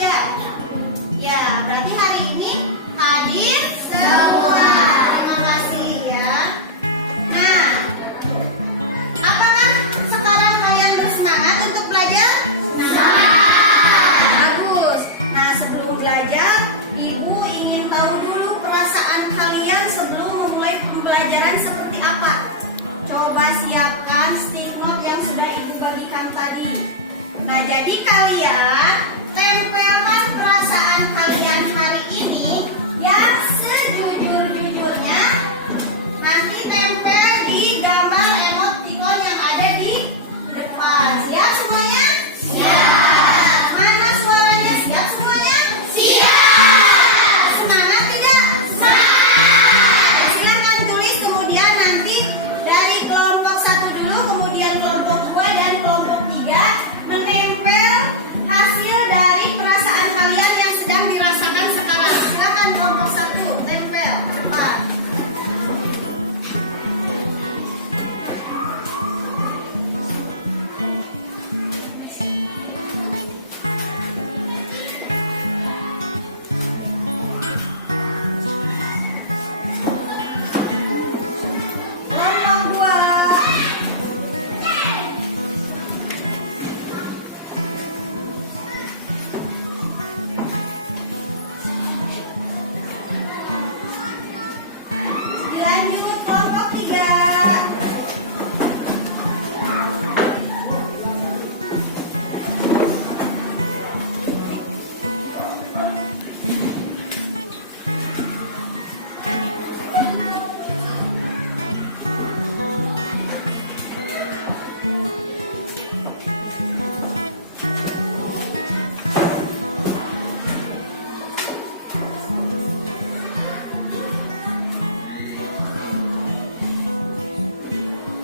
Indonesia? Ya, berarti hari ini hadir semua. Terima kasih ya. Nah, apakah sekarang kalian bersemangat untuk belajar? Semangat. Bagus. Nah, sebelum belajar, Ibu ingin tahu dulu perasaan kalian sebelum memulai pembelajaran seperti apa. Coba siapkan stick note yang sudah Ibu bagikan tadi. Nah, jadi kalian tempelkan perasaan kalian hari ini yang sejujur-jujurnya. Nanti tempel di gambar emoticon yang ada di depan. Siap semuanya? Siap. Mana suaranya? Siap semuanya? Siap. Semangat tidak? Semangat. Silakan tulis, kemudian nanti dari kelompok 1 dulu, kemudian kelompok 2 dan kelompok 3 menempel hasil dari perasaan kalian yang sedang dirasakan sekarang. Silakan kelompok 1 tempel ke depan. Kelompok 2. Dilanjut kelompok 3.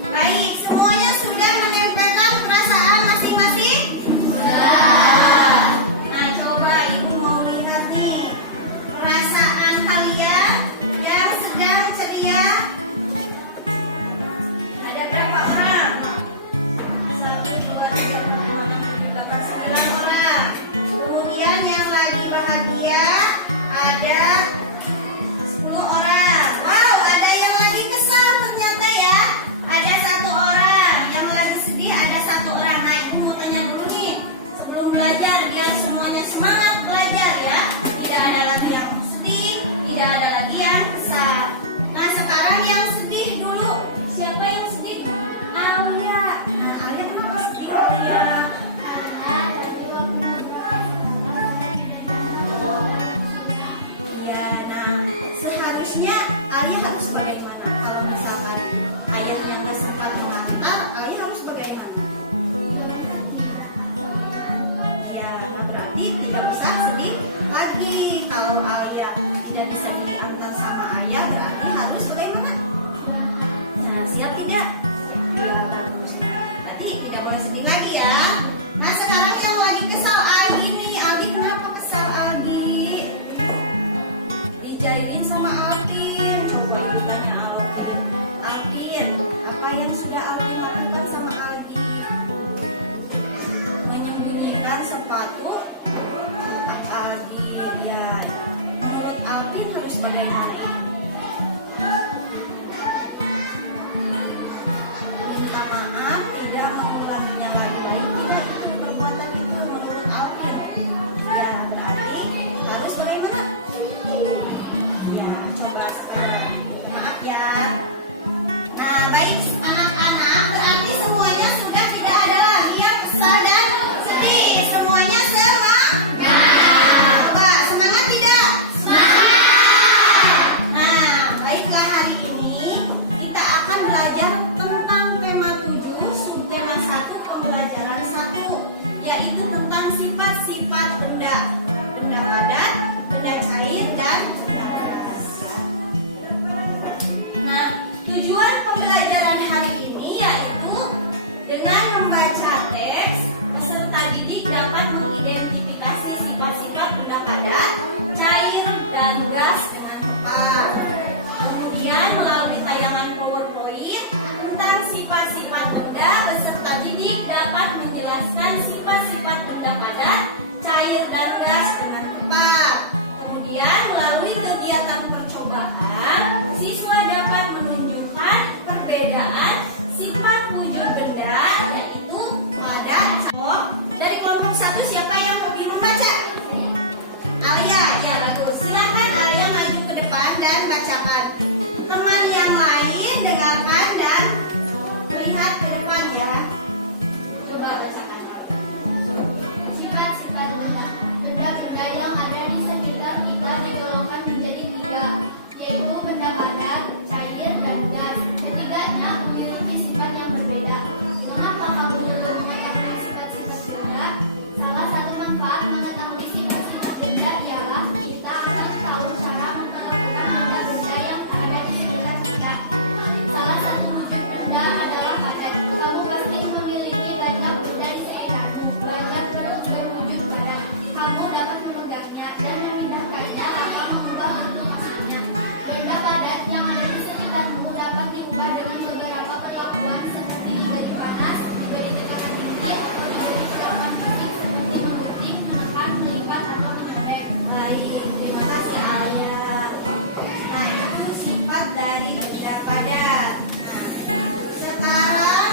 Baik, semuanya sudah menempelkan perasaan masing-masing? Sudah. Nah, coba Ibu mau lihat nih perasaan kalian yang sedang ceria. Ada berapa orang? 1, 2, 3, 4, 5, 6, 7, 8, 9 orang. Kemudian yang lagi bahagia ada 10 orang. Wow, ada yang lagi kesal ternyata ya. Ada 1 orang. Yang lagi sedih ada 1 orang. Nah, Ibu mau tanya dulu nih, sebelum belajar biar semuanya semangat belajar ya. Tidak ada lagi yang sedih, tidak ada lagi yang kesal. Nah, sekarang yang sedih dulu. Siapa yang sedih? Alia. Nah, Alia kenapa sedih, Alia? Karena tadi waktu berangkat sekolah saya tidak diantar oleh orang tua. Ya, nah seharusnya Alia harus bagaimana? Kalau misalkan ayahnya nggak sempat mengantar, Alia harus bagaimana? Jangan tidak sekolah. Ya, nah berarti tidak usah sedih lagi. Kalau Alia tidak bisa diantar sama ayah, berarti harus bagaimana? Berangkat. Nah, siap tidak? Ya, bagus. Berarti tidak boleh sedih lagi ya. Nah, sekarang yang lagi kesal Aldi nih. Aldi kenapa kesal Aldi? Dijailin sama Alvin. Coba Ibu tanya Alvin. Alvin, apa yang sudah Alvin lakukan sama Aldi? Menyembunyikan sepatu Aldi. Ya, menurut Alvin harus bagaimana itu? Minta maaf, tidak mengulanginya lagi. Baik tidak itu perbuatan itu menurut Alvin? Ya, berarti harus bagaimana? Ya, coba sekarang minta maaf ya. Nah, baik anak-anak, berarti semuanya sudah tidak ada lagi yang kesal dan sedih. Semuanya semangat. Coba semangat tidak? Semangat. Nah, baiklah, hari ini kita akan belajar tentang tema 7, subtema 1, pembelajaran 1, yaitu tentang sifat-sifat benda. Benda padat, benda cair, dan benda gas. Nah, tujuan pembelajaran hari ini yaitu dengan membaca teks, peserta didik dapat mengidentifikasi sifat-sifat benda padat, cair, dan gas dengan tepat. Kemudian melalui tayangan PowerPoint tentang sifat-sifat benda, peserta didik dapat menjelaskan sifat-sifat benda padat, cair, cair dan gas dengan tepat. Kemudian melalui kegiatan percobaan, siswa dapat menunjukkan perbedaan sifat wujud benda, yaitu padat. Dari kelompok 1 siapa yang hobi membaca? Alia, ya bagus. Silakan Alia maju ke depan dan bacakan. Teman yang lain dengarkan dan melihat ke depan ya. Coba bacakan. Sifat-sifat benda. Benda-benda yang ada di sekitar kita digolongkan menjadi 3, yaitu benda padat, cair, dan gas. Ketiganya memiliki sifat yang berbeda. Mengapa kamu perlu mengetahui sifat-sifat benda? Salah satu manfaat mengetahui sifat-sifat benda ialah kita akan tahu cara memperlakukan benda-benda yang ada di sekitar kita. Salah satu wujud benda adalah padat. Kamu pasti memiliki banyak benda di sekitarmu. Banyak berwujud padat. Kamu dapat memegangnya dan memindahkannya atau mengubah bentuk aslinya. Benda padat yang ada di sekitarmu dapat diubah dengan beberapa perlakuan seperti diberi panas, diberi tekanan tinggi, atau diberi perlakuan fisik seperti menggunting, menekan, melipat, atau menyobek. Baik, terima kasih Alia. Nah, itu sifat dari benda padat. Nah, sekarang,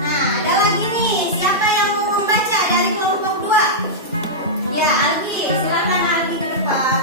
ada lagi nih. Siapa yang mau membaca dari kelompok 2? Ya, Algi, silakan Algi ke depan.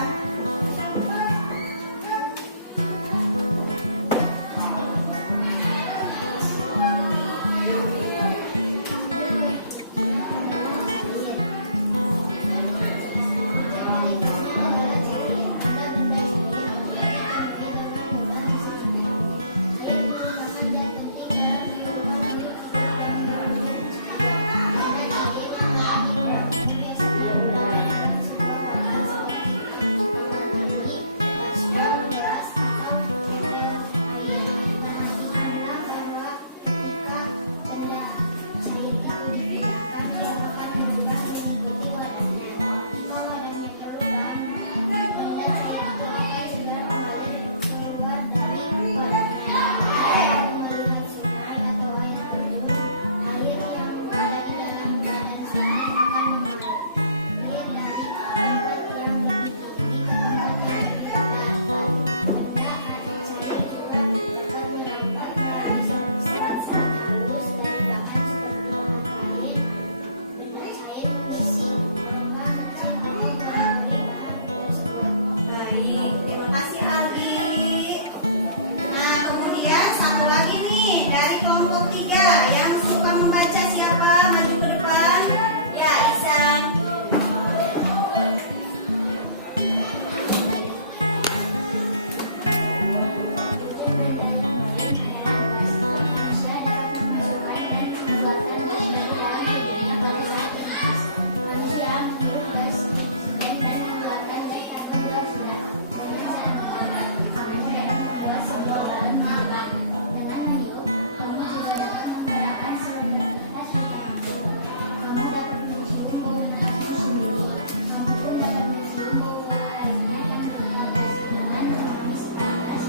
Baik, terima kasih Algi. Nah, kemudian satu lagi nih dari kelompok 3 yang suka membaca siapa? Maju ke depan. Ya, Isan. Wujud benda yang lain adalah gas. Manusia dapat memasukkan dan mengeluarkan gas dari dalam tubuhnya pada saat bernafas. Manusia menghirup gas oksigen dan mengeluarkan gas karbon dioksida. Dengan cara meniup, kamu dapat membuat sebuah balon mengembang. Dengan meniup, kamu juga dapat menggerakkan selembar kertas di tanganmu. Kamu dapat mencium bau napasmu sendiri. Kamu pun dapat mencium bau lainnya yang berupa gas. Dengan mengemis panas,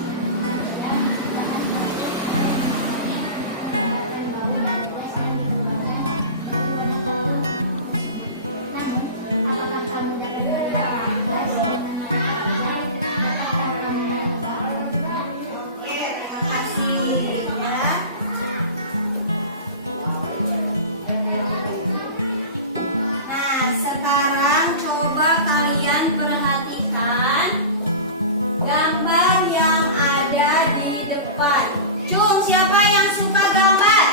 Anda menciptakan suatu atau mencari menggunakan bau dari gas yang dikeluarkan dari wadah tertutup tersebut. Namun, apakah kamu dapat melihat gas dengan mata saja? Dapatkah kamu menebaknya? Oke, terima kasih ya. Nah, sekarang coba kalian perhatikan gambar yang ada di depan. Cung, siapa yang suka gambar?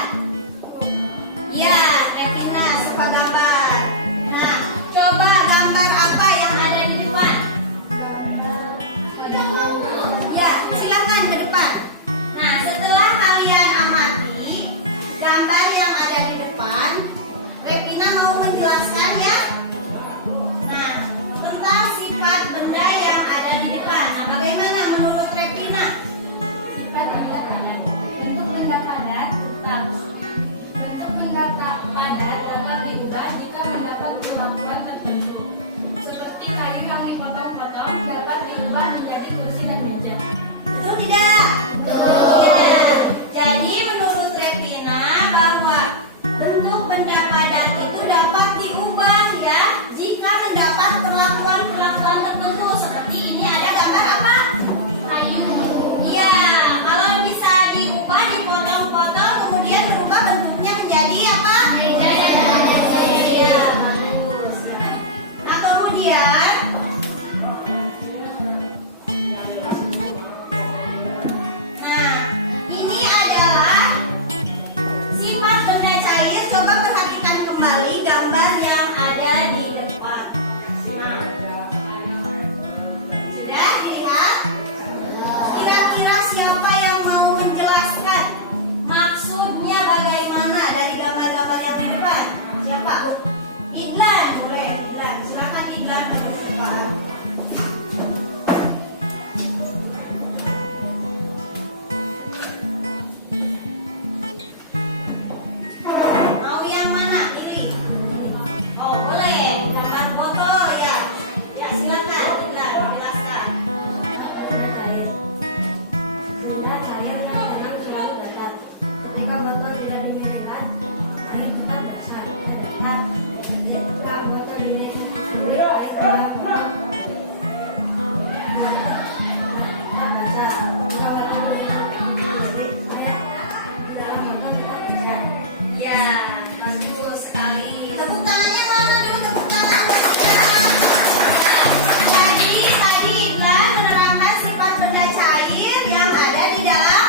Ya, Revina suka gambar. Nah, coba gambar apa yang ada di depan? Gambar wadah air. Ya, silakan ke depan. Nah, setelah kalian amati gambar yang ada di depan, Revina mau menjelaskan ya. Nah, tentang sifat benda yang ada di depan. Nah, bagaimana menurut Revina? Sifat benda padat. Bentuk benda padat tetap. Bentuk benda padat dapat diubah jika mendapat perlakuan tertentu. Seperti kayu yang dipotong-potong dapat diubah menjadi kursi dan meja. Betul tidak? Betul. Jadi menurut Revina bahwa bentuk benda padat itu dapat diubah ya. coba perhatikan kembali gambar yang ada di depan. Nah, sudah dilihat? Kira-kira siapa yang mau menjelaskan maksudnya bagaimana dari gambar-gambar yang di depan? Siapa? Idlan, boleh Idlan. Silakan Idlan berbicara. Mau yang mana? Pilih. Oh, boleh. Gambar botol ya. Ya, silakan Idlan jelaskan. Benda cair. Benda cair yang tenang selalu datar. Ketika botol tidak dimiringkan, air tetap datar. Ketika botol dimiringkan sendiri, air dalam botol tetap basah. Jika botol dimiringkan sendiri, air di dalam botol tetap basah. Ya, bagus sekali. Tepuk tangannya mana dulu? Tepuk tangan. Jadi tadi Idlan menerangkan sifat benda cair yang ada di dalam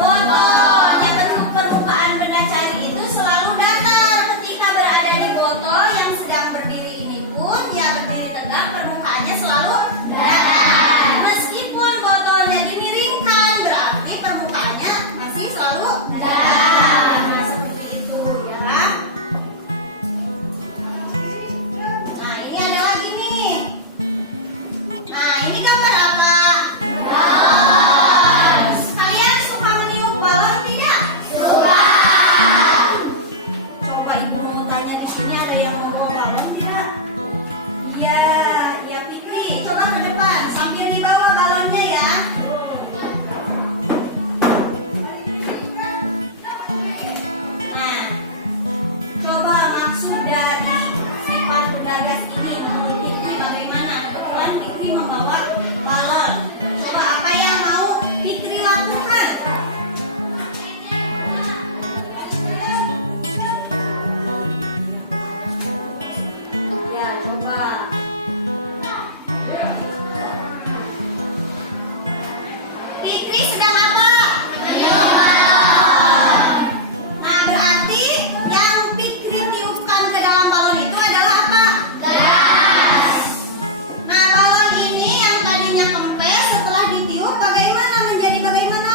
botol. Yang bentuk permukaan benda cair itu selalu datar. Ketika berada di botol yang sedang berdiri ini pun, ya berdiri tegak, permukaannya selalu datar. Meskipun botolnya dimiringkan, berarti permukaannya masih selalu datar. Nah, seperti itu ya. Nah, ini ada lagi nih. Nah, ini gambar apa? Balon. Kalian suka meniup balon tidak? Suka. Coba ibu mau tanya di sini ada yang membawa balon tidak? Iya, ya Fikri. Coba ke depan sambil dibawa balonnya ya. Nah, coba maksud dari sifat benda gas ini menurut Fikri bagaimana? Kebetulan Fikri membawa balon. Coba apa yang mau Fikri lakukan? Ya, coba. Fikri sedang apa? Nah, berarti yang Fikri tiupkan ke dalam balon itu adalah apa? Gas. Nah, balon ini yang tadinya kempes setelah ditiup bagaimana? Menjadi bagaimana?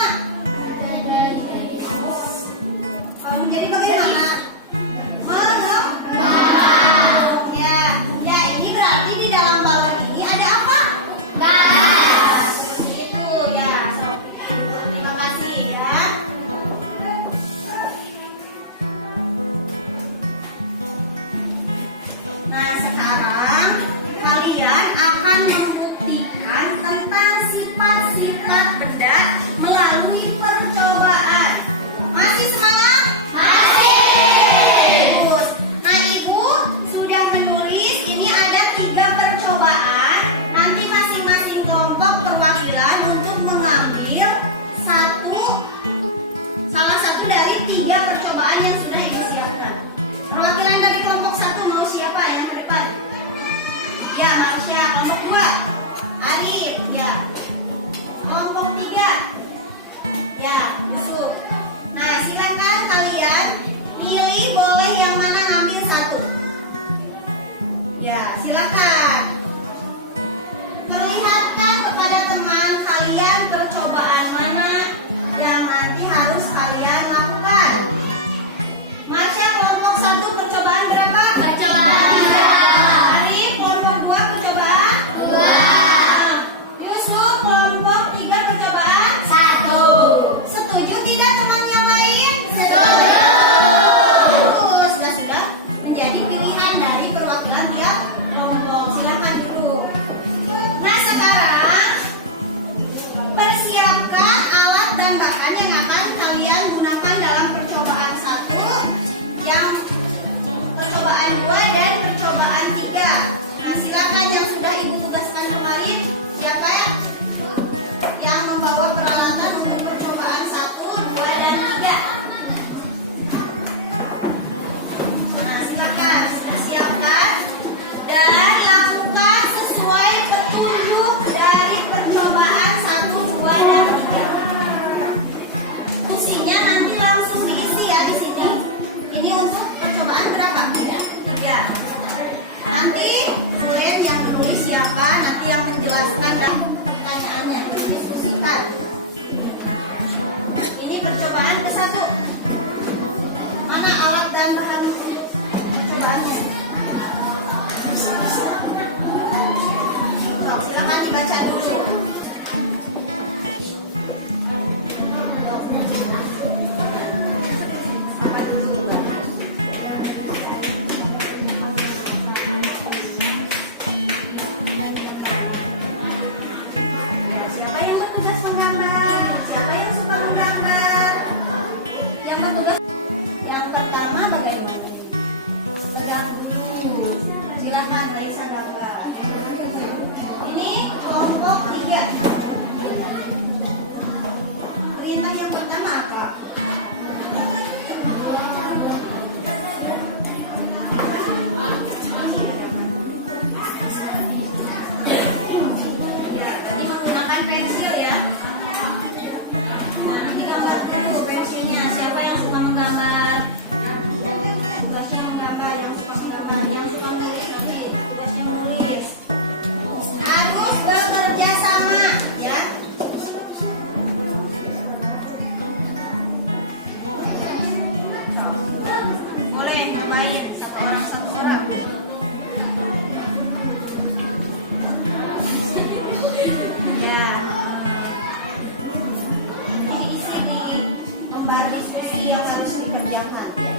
Menjadi bagaimana? Mengembang. Ya, ini berarti di dalam balon ini ada apa? Gas. Seperti itu ya. Terima kasih ya. Nah, sekarang kalian akan membuktikan tentang sifat-sifat benda melalui percobaan. Masih semangat? Masih. Bagus. Nah, Ibu sudah menulis ini ada 3 percobaan. Nanti masing-masing kelompok perwakilan untuk mengambil salah satu dari 3 percobaan yang sudah Ibu siapkan. Perwakilan dari kelompok 1 mau siapa yang ke depan? Ya, Marsha. Kelompok 2 Arif. Ya. Kelompok 3 ya, Yusuf. Nah, silakan kalian milih, boleh yang mana ngambil 1. Ya, silakan. Perlihatkan kepada teman kalian percobaan mana yang nanti harus kalian lakukan. Marsha, kelompok 1 percobaan berapa? Percobaan 3. Arif, kelompok 2 percobaan 2. Yusuf, kelompok 3 percobaan 1. Setuju tidak teman yang lain? Setuju. Sudah menjadi pilihan dari perwakilan tiap kelompok. Silakan percobaan ke-1. Mana alat dan bahan untuk percobaannya? So, silakan dibaca dulu. Apa dulu, Mbak? Ya, siapa yang bertugas menggambar? Siapa yang suka menggambar? Yang bertugas yang pertama bagaimana nih? Pegang dulu. Silakan Raisa gambar. Ini kelompok 3. Perintah yang pertama apa? Ya, tadi menggunakan pensil ya. Nah, nanti gambar dulu pensilnya. Siapa yang suka menggambar? Tugasnya menggambar, yang suka menggambar, yang suka menulis nanti tugasnya menulis. Harus bekerja sama, ya. Boleh nyobain satu orang. Ya, diisi di lembar diskusi yang harus dikerjakan ya.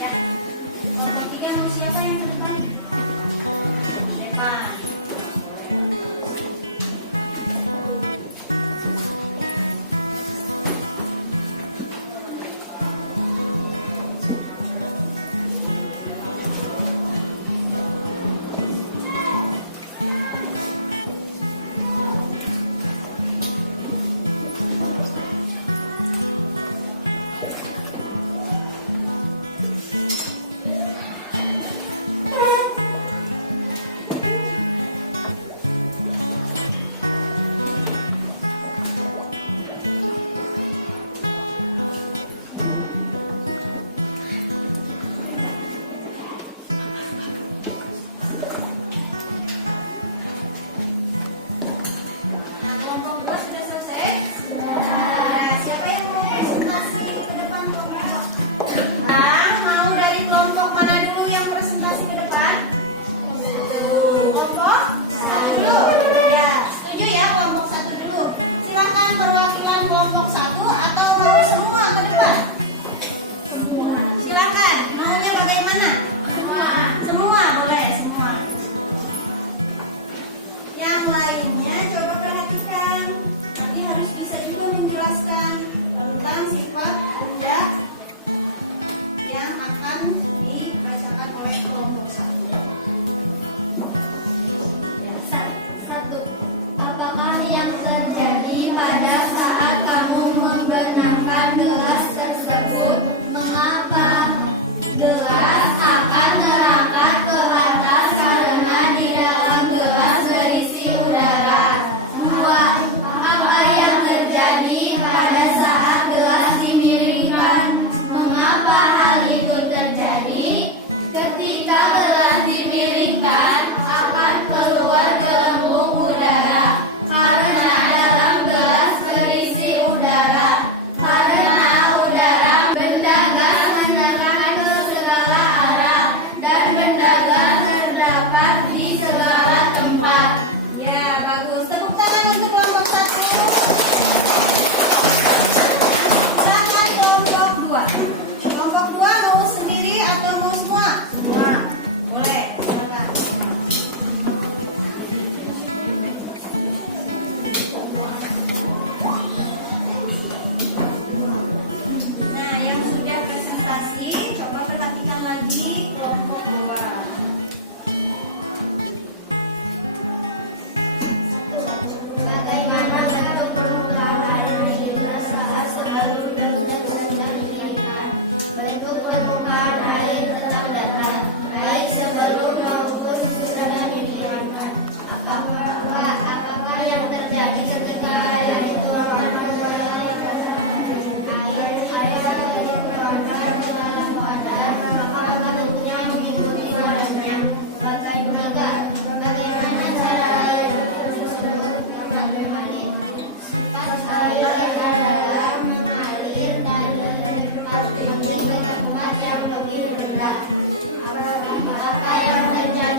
Ya. Kelompok 3 mau siapa yang ke depan? Depan. Nah, kelompok 2 sudah selesai? Nah, siapa yang mau presentasi ke depan kelompok? Mau dari kelompok mana dulu yang presentasi ke depan? Kelompok 1 dulu. Ya, setuju ya kelompok 1 dulu. Silakan perwakilan kelompok 1 atau mau semua ke depan? Semua. Silakan. Maunya bagaimana? Semua. Semua boleh, semua. Yang lainnya coba perhatikan. Nanti harus bisa juga menjelaskan tentang sifat benda yang akan dibacakan oleh kelompok 1. Satu. Apakah yang terjadi pada saat kamu membenamkan gelas tersebut? Mengapa gelas akan terangkat ke atas karena di dalam gelas berisi udara? Dua. Apa yang terjadi pada saat gelas dimiringkan? Mengapa hal itu terjadi? Ketika gelas dimiringkan akan keluar gelembung udara karena dalam gelas berisi udara. Karena udara, benda gas menerangkan ke segala arah dan benda gas terdapat di segala tempat. Ya, bagus. Tepuk tangan untuk kelompok 1. Silakan kelompok 2. Kelompok 2 mau sendiri atau mau semua? Semua. Boleh, silakan. Nah, yang sudah presentasi, coba perhatikan lagi kelompok 2. Bagaimana bentuk permukaan air di gelas saat sebelum dan didinginkan? Bentuk permukaan air tetap datar, baik sebelum maupun sesudah didinginkan. Apakah yang terjadi ketika air itu akan mulai air dituangkan ke dalam wadah, maka bentuknya mengikuti wadahnya. Bagaimana cara air tersebut mengalir? Sifat air adalah mengalir dari tempat tinggi ke tempat yang lebih rendah. Apa yang terjadi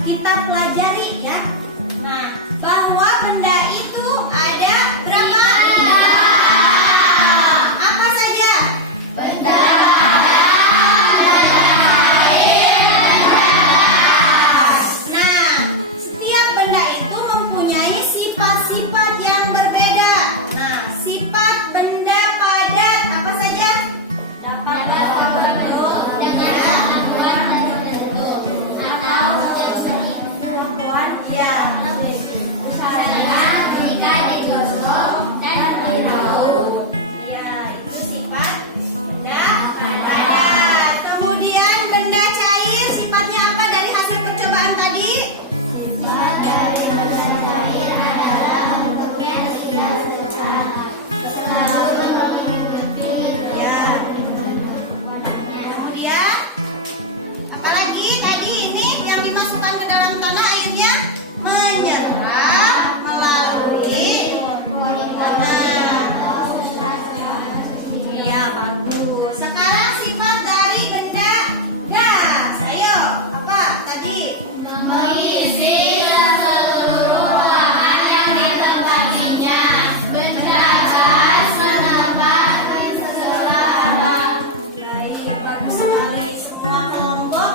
kita pelajari ya. Nah, bahwa benda itu ada berapa? Apa saja? Benda Nah, setiap benda itu mempunyai sifat-sifat yang berbeda. Nah, sifat benda padat apa saja? dapat terbentuk dengan satuan tertentu atau Kelakuan Ya. misalnya jika digosok dan diraut. Ya, itu sifat benda padat. Kemudian benda cair sifatnya apa dari hasil percobaan tadi? Sifat dari benda cair adalah bentuknya tidak tetap, selalu mengikuti Ya. wadahnya. Kemudian apalagi tadi ini yang dimasukkan ke dalam tanah airnya menyerap melalui ya bagus. Sekarang sifat dari benda gas. Ayo, apa tadi? Mengisi seluruh ruangan yang ditempatinya. Benda gas menempati seseorang. Baik, bagus sekali. Semua kelompok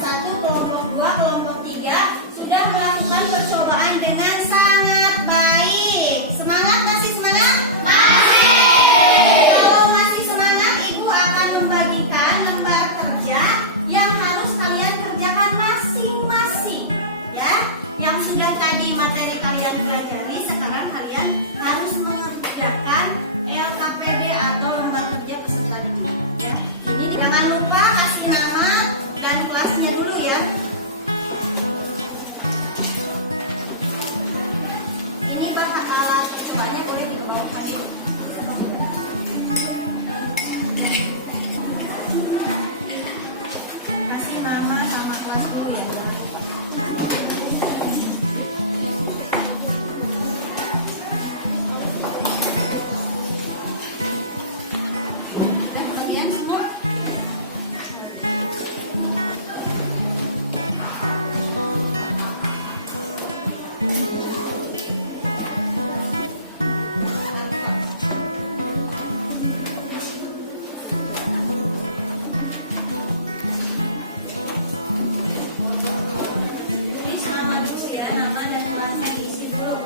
1, kelompok 2, kelompok 3 sudah melakukan percobaan dengan sangat baik. Semangat, masih semangat? Kalau masih semangat, Ibu akan membagikan lembar kerja yang harus kalian kerjakan masing-masing. Ya, yang sudah tadi materi kalian pelajari, sekarang kalian harus mengerjakan LKPD atau lembar kerja peserta didik. Ya, ini jangan lupa kasih nama dan kelasnya dulu ya. Ini alat percobaannya boleh dikebawahkan dulu. Kasih nama sama kelas dulu ya, jangan lupa. Sudah kebagian semua? Tulis nama dulu ya, nama dan kelasnya diisi dulu.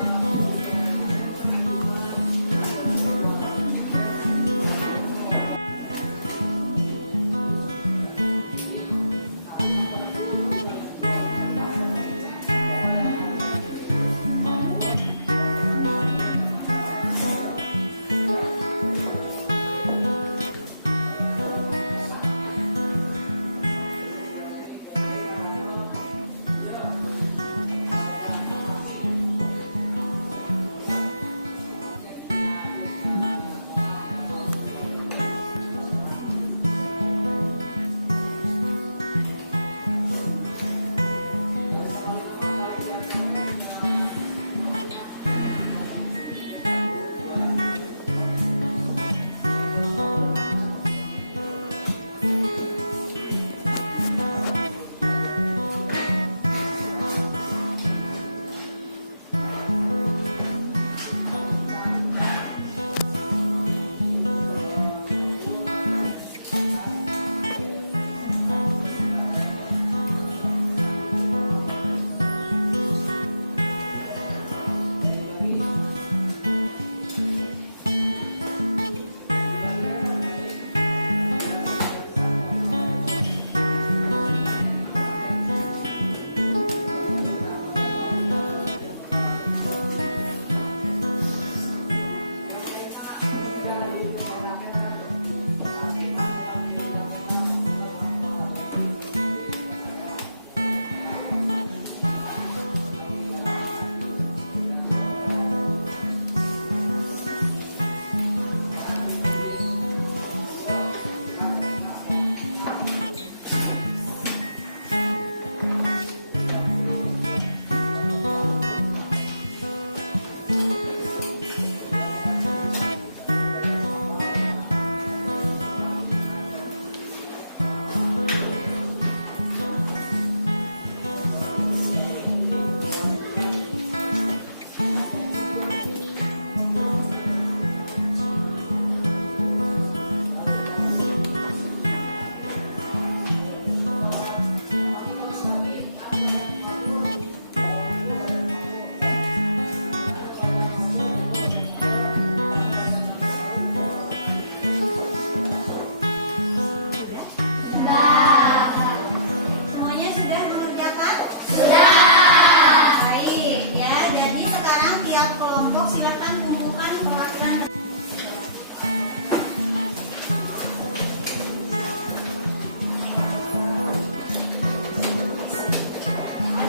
setiap kelompok silakan kumpulkan perwakilan.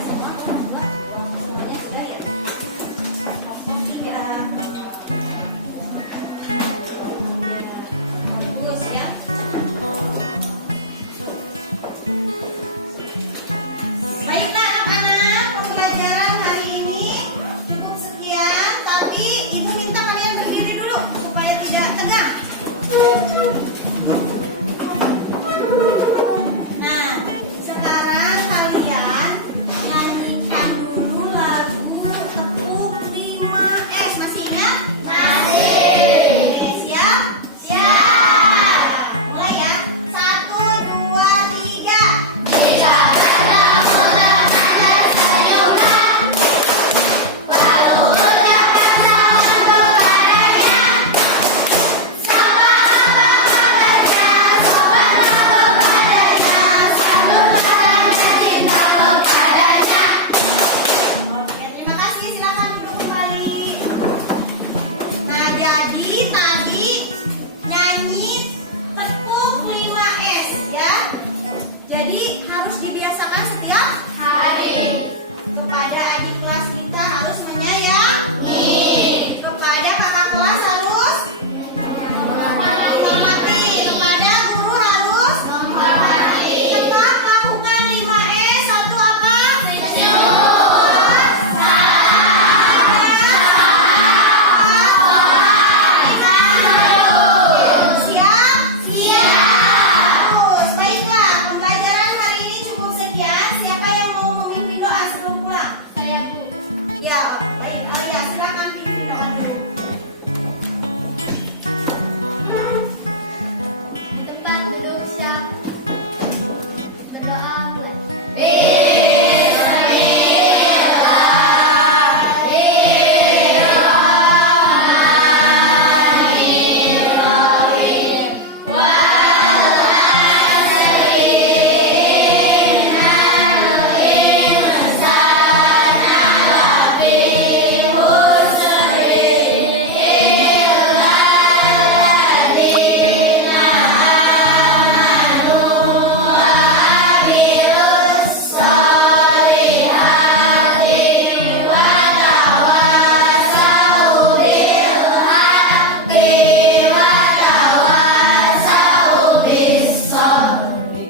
Semua kelompok semuanya sudah ya. Kelompok 3. Ya, bagus ya. Baiklah anak-anak, pembelajaran hari ini cukup sekian, tapi ibu minta kalian berdiri dulu supaya tidak tegang. Nah, sekarang kalian nyanyikan dulu lagu Tepuk 5S. Masih ingat? Masih. Siap? Siap. Mulai ya. 1, 2, 3. Oke, terima kasih. Silakan duduk kembali. Nah, jadi tadi nyanyi Tepuk 5S ya. Jadi harus dibiasakan setiap hari. Kepada adik kelas kita harus menyayangi. Kepada kakak kelas harus menghormati. Kepada guru harus menghormati. Tetap lakukan 5S. Satu apa? Siap? Siap. Terus, baiklah. Pembelajaran hari ini cukup sekian. Siapa yang mau memimpin doa sebelum pulang? Saya Bu. Ya, baik. Alia, silakan pimpin doa dulu. Di tempat duduk siap. Berdoa mulai.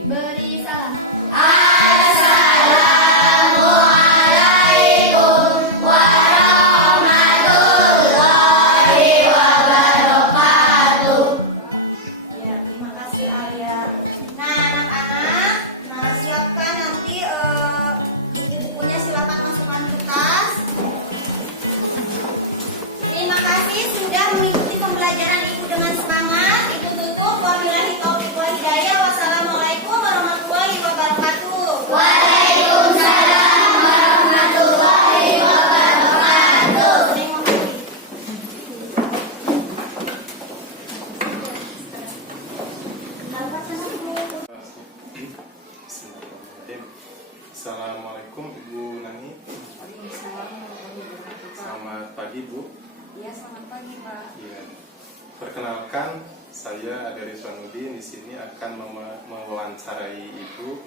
Beri salam. Ya, terima kasih Alia. Nah, anak-anak, nah siapkan nanti buku-bukunya silakan masukkan ke tas. Terima kasih sudah mengikuti pembelajaran Ibu dengan semangat. Ibu tutup. Wabillahi taufiq wal hidayah. Wassalamualaikum warahmatullahi wabarakatuh. Waalaikumsalam warahmatullahi wabarakatuh. Bismillahirrahmanirrahim. Assalamualaikum Ibu Nani. Selamat pagi Bu. Ya, selamat pagi Pak. Ya. Perkenalkan, saya Ade Rizwanudin di sini akan mewawancarai Ibu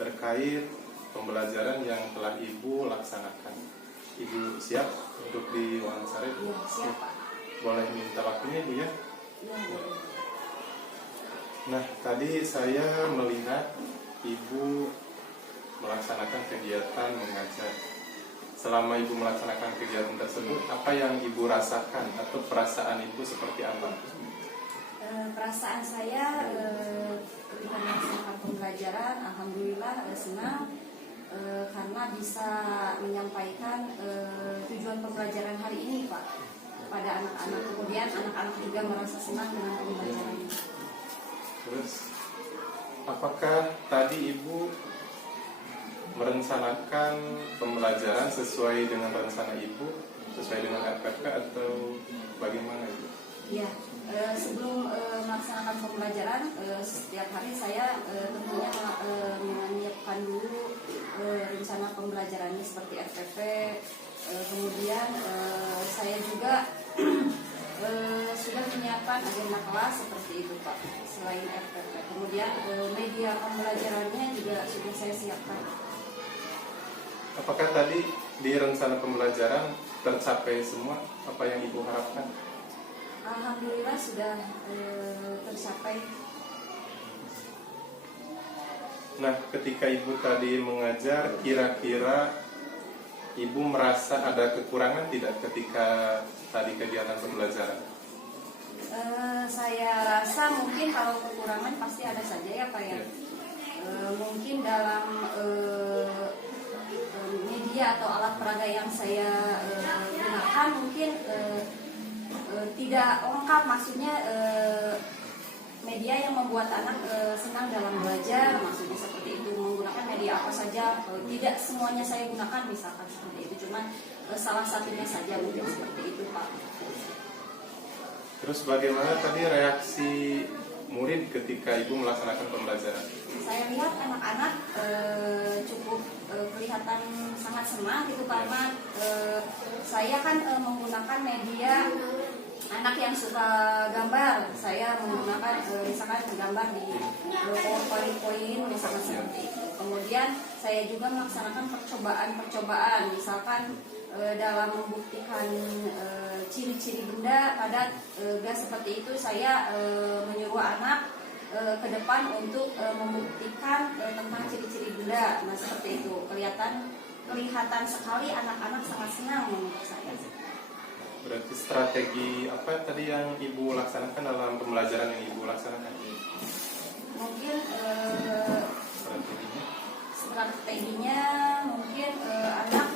terkait pembelajaran yang telah Ibu laksanakan. Ibu siap untuk diwawancarai? Ya, siap Pak. Boleh minta waktunya Ibu ya? Ya, boleh. Nah, tadi saya melihat Ibu melaksanakan kegiatan mengajar. Selama Ibu melaksanakan kegiatan tersebut, apa yang Ibu rasakan atau perasaan Ibu seperti apa? Perasaan saya ketika melaksanakan pembelajaran, alhamdulillah senang karena bisa menyampaikan tujuan pembelajaran hari ini Pak kepada anak-anak. Kemudian anak-anak juga merasa senang dengan pembelajaran ini. Terus, apakah tadi Ibu merencanakan pembelajaran sesuai dengan rencana Ibu, sesuai dengan RPK atau bagaimana Ibu? Ya, sebelum melaksanakan pembelajaran, setiap hari saya tentunya menyiapkan dulu rencana pembelajarannya seperti RPP, kemudian saya juga sudah menyiapkan agenda kelas seperti itu Pak, selain RPP. Kemudian media pembelajarannya juga sudah saya siapkan. Apakah tadi di rencana pembelajaran tercapai semua apa yang Ibu harapkan? Alhamdulillah sudah tercapai. Nah, ketika Ibu tadi mengajar, kira-kira Ibu merasa ada kekurangan tidak ketika tadi kegiatan pembelajaran? Saya rasa mungkin kalau kekurangan pasti ada saja ya Pak ya. Mungkin dalam media atau alat peraga yang saya gunakan mungkin tidak lengkap, maksudnya media yang membuat anak senang dalam belajar, maksudnya seperti itu. Menggunakan media apa saja, tidak semuanya saya gunakan misalkan seperti itu, cuman salah satunya saja mungkin seperti itu Pak. Terus bagaimana tadi reaksi murid ketika Ibu melaksanakan pembelajaran? Saya lihat anak-anak cukup kelihatan sangat senang gitu karena saya kan menggunakan media anak yang suka gambar. Saya menggunakan misalkan gambar di poin-poin misalkan seperti itu. Kemudian saya juga melaksanakan percobaan-percobaan, misalkan dalam membuktikan ciri-ciri benda pada gas seperti itu. Saya menyuruh anak ke depan untuk membuktikan tentang ciri-ciri benda. Nah seperti itu, kelihatan sekali anak-anak sangat senang menurut saya. Berarti strategi apa tadi yang Ibu laksanakan dalam pembelajaran yang Ibu laksanakan? Mungkin strateginya mungkin anak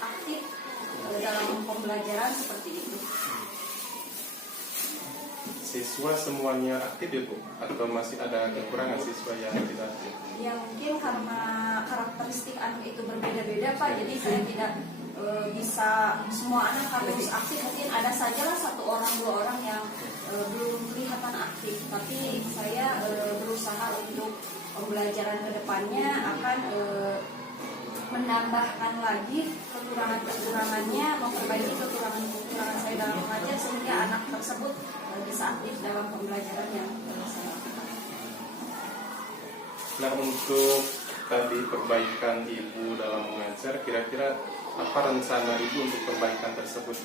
aktif dalam pembelajaran seperti itu. Siswa semuanya aktif ya Bu? Atau masih ada kekurangan siswa yang tidak aktif? Ya mungkin karena karakteristik anak itu berbeda-beda Pak, jadi saya tidak bisa semua anak harus aktif. Mungkin ada sajalah 1 orang 2 orang yang belum kelihatan aktif, tapi saya berusaha untuk pembelajaran kedepannya akan menambahkan lagi kekurangan-kekurangannya, memperbaiki kekurangan-kekurangan saya dalam mengajar sehingga anak tersebut bisa aktif dalam pembelajaran yang saya lakukan. Nah, untuk tadi perbaikan Ibu dalam mengajar, kira-kira apa rencana Ibu untuk perbaikan tersebut?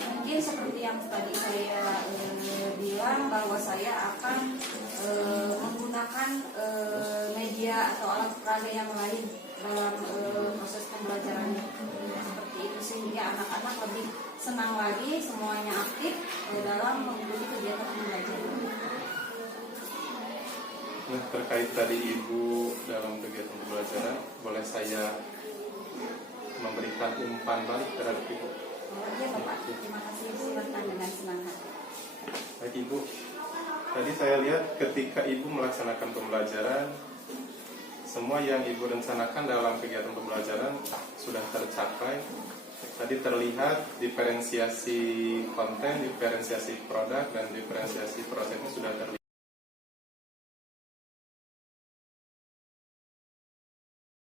Mungkin seperti yang tadi saya bilang bahwa saya akan menggunakan media atau alat peraga yang lain dalam proses pembelajaran seperti itu sehingga anak-anak lebih senang lagi, semuanya aktif dalam mengikuti kegiatan pembelajaran. Nah, terkait tadi Ibu dalam kegiatan pembelajaran, boleh saya memberikan umpan balik terhadap Ibu? Oh iya Bapak, terima kasih, silakan dengan senang hati. Baik Ibu, tadi saya lihat ketika Ibu melaksanakan pembelajaran, semua yang Ibu rencanakan dalam kegiatan pembelajaran sudah tercapai. Tadi terlihat diferensiasi konten, diferensiasi produk, dan diferensiasi prosesnya sudah terlihat.